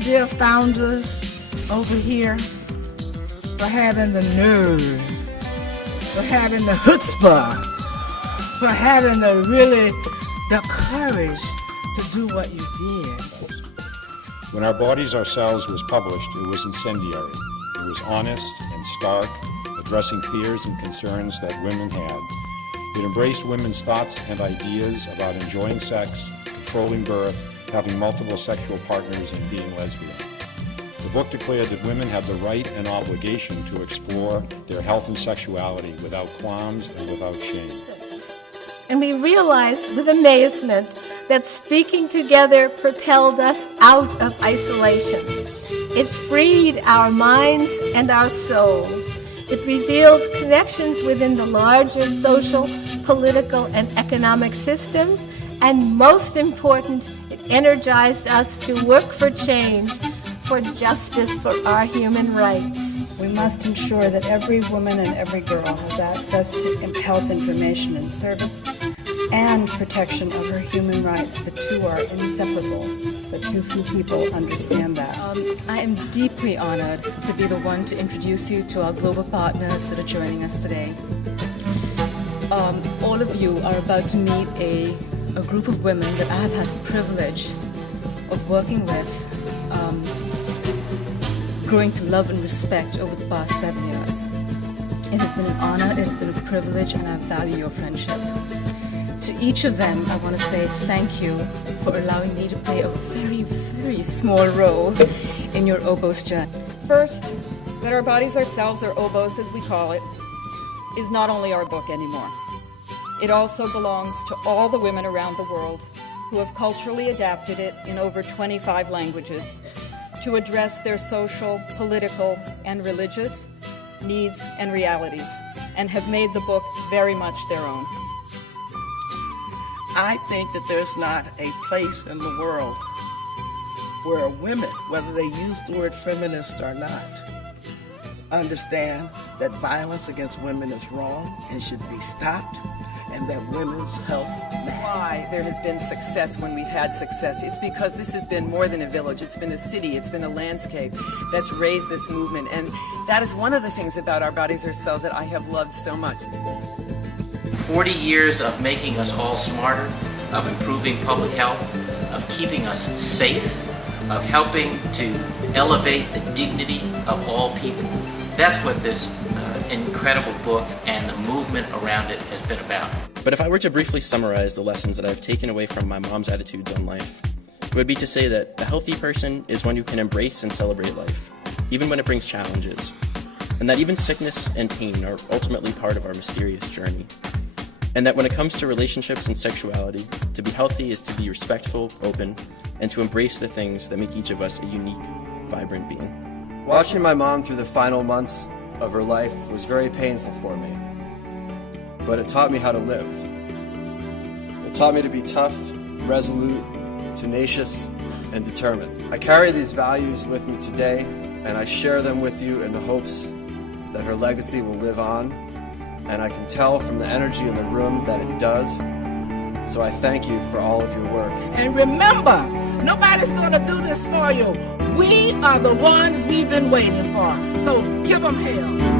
dear founders over here, for having the nerve, for having the chutzpah, for having the courage to do what you did. When Our Bodies, Ourselves was published, it was incendiary. It was honest and stark, addressing fears and concerns that women had. It embraced women's thoughts and ideas about enjoying sex, controlling birth, having multiple sexual partners, and being lesbian. The book declared that women have the right and obligation to explore their health and sexuality without qualms and without shame. And we realized with amazement that speaking together propelled us out of isolation. It freed our minds and our souls. It revealed connections within the larger social, political, and economic systems, and most important, it energized us to work for change, for justice for our human rights. We must ensure that every woman and every girl has access to health information and service and protection of her human rights. The two are inseparable, but too few people understand that. I am deeply honored to be the one to introduce you to our global partners that are joining us today. All of you are about to meet a group of women that I have had the privilege of working with, growing to love and respect over the past 7 years. It has been an honor, it has been a privilege, and I value your friendship. To each of them, I want to say thank you for allowing me to play a very, very small role in your Obos journey. First, that Our Bodies, Ourselves, or Obos as we call it, is not only our book anymore. It also belongs to all the women around the world who have culturally adapted it in over 25 languages to address their social, political, and religious needs and realities, and have made the book very much their own. I think that there's not a place in the world where women, whether they use the word feminist or not, understand that violence against women is wrong and should be stopped, and that women's health matters. Why there has been success when we've had success. It's because this has been more than a village. It's been a city. It's been a landscape that's raised this movement. And that is one of the things about Our Bodies, Ourselves that I have loved so much. 40 years of making us all smarter, of improving public health, of keeping us safe, of helping to elevate the dignity of all people. That's what this incredible book and the movement around it has been about. But if I were to briefly summarize the lessons that I've taken away from my mom's attitudes on life, it would be to say that a healthy person is one who can embrace and celebrate life, even when it brings challenges, and that even sickness and pain are ultimately part of our mysterious journey. And that when it comes to relationships and sexuality, to be healthy is to be respectful, open, and to embrace the things that make each of us a unique, vibrant being. Watching my mom through the final months of her life was very painful for me, but it taught me how to live. It taught me to be tough, resolute, tenacious, and determined. I carry these values with me today, and I share them with you in the hopes that her legacy will live on, and I can tell from the energy in the room that it does. So I thank you for all of your work. And remember, nobody's going to do this for you. We are the ones we've been waiting for. So give them hell.